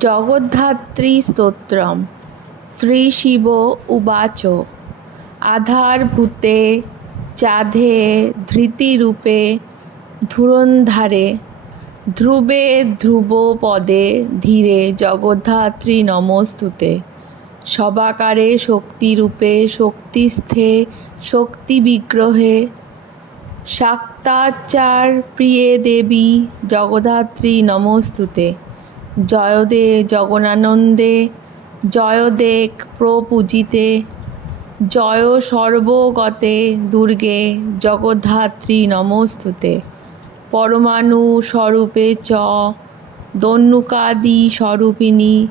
জগদ্ধাত্রী স্তোত্রম। শ্রীশিব উবাচ। আধারভূতে চাঁধে ধৃতিরূপে ধুরন্ধারে। ধ্রুবে ধ্রুবপদে ধীরে জগদ্ধাত্রী নমস্তুতে। সবাকারে শক্তিরূপে শক্তিস্থে শক্তিবিগ্রহে। শাক্তাচার প্রিয়ে দেবী জগদ্ধাত্রী নমস্তুতে। জয়দে জগনানন্দে, জয়দেক প্রপূজিতে, জয় সর্বগতে দুর্গে জগদ্ধাত্রী নমস্তুতে। পরমাণু স্বরূপে চ দন্যুকাদি স্বরূপিণী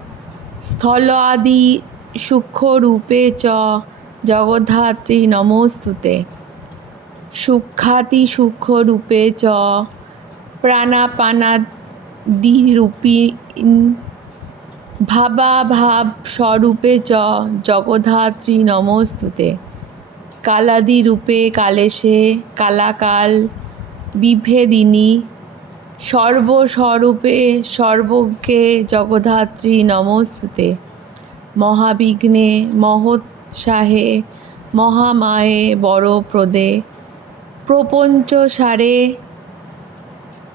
স্থল আদি সূক্ষ্মরূপে চ, জগদ্ধাত্রী নমস্তুতে। সূক্ষাতি সূক্ষ্মরূপে চ প্রাণাপানাদিরূপী ভাবাভাব স্বরূপে চ জগদ্ধাত্রী নমস্তুতে। কালাদিরূপে কালেশে, কালাকাল বিভেদিনী, সর্বস্বরূপে সর্বজ্ঞে জগদ্ধাত্রী নমস্তুতে। মহাবিঘ্নে মহোৎসাহে, মহামায়ে বরপ্রদে প্রপঞ্চসারে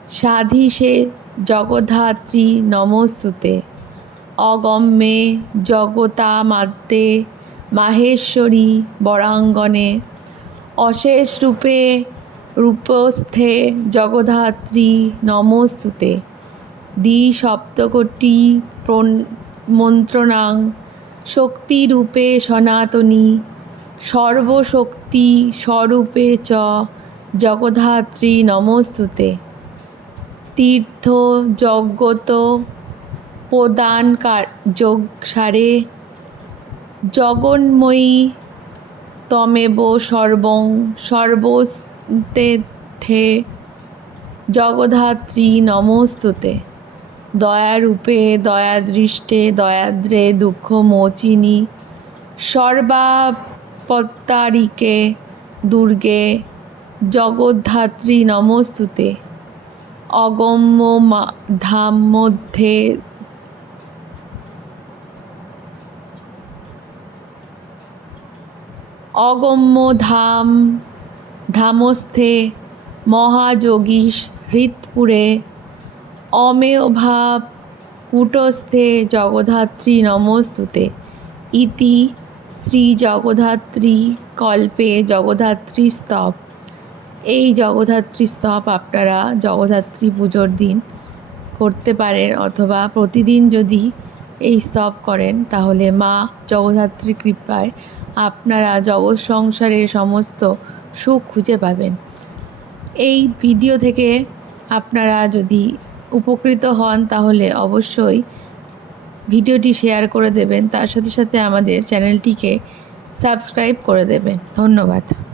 সাধিসে জগদ্ধাত্রী নমস্তুতে। অগম্যে জগতা জগতামাদ্যে মাহেশ্বরী বরাঙ্গনে অশেষ রূপে রূপস্থে জগদ্ধাত্রী নমস্তুতে। দ্বিসপ্তকোটি মন্ত্রণাং শক্তিরূপে সনাতনী। সর্বশক্তি স্বরূপে চ জগদ্ধাত্রী নমস্তুতে। তীর্থ, যজ্ঞত, প্রদান যোগসারে, জগন্ময়ী তমেব সর্বং সর্বস্তেথে জগদ্ধাত্রী নমস্তুতে। দয়ারূপে দয়াদৃষ্টে দয়াদ্রে দুঃখমোচিনী, সর্বাপত্তারিকে দুর্গে, জগদ্ধাত্রী নমস্তুতে। অগম্য ধাম মধ্যে অগম্য ধাম ধামস্থে মহাযোগীশ হৃৎপুরে অমেয় ভাব কূটস্থে জগদ্ধাত্রী নমস্তুতে। ইতি শ্রী জগদ্ধাত্রী কল্পে জগদ্ধাত্রী স্তব। এই জগদ্ধাত্রী স্তব আপনারা জগদ্ধাত্রী পুজোর দিন করতে পারেন অথবা প্রতিদিন যদি এই স্তব করেন, তাহলে মা জগদ্ধাত্রী কৃপায় আপনারা জগৎ সংসারের সমস্ত সুখ খুঁজে পাবেন। এই ভিডিও থেকে আপনারা যদি উপকৃত হন, তাহলে অবশ্যই ভিডিওটি শেয়ার করে দেবেন। তার সাথে সাথে আমাদের চ্যানেলটিকে সাবস্ক্রাইব করে দেবেন। ধন্যবাদ।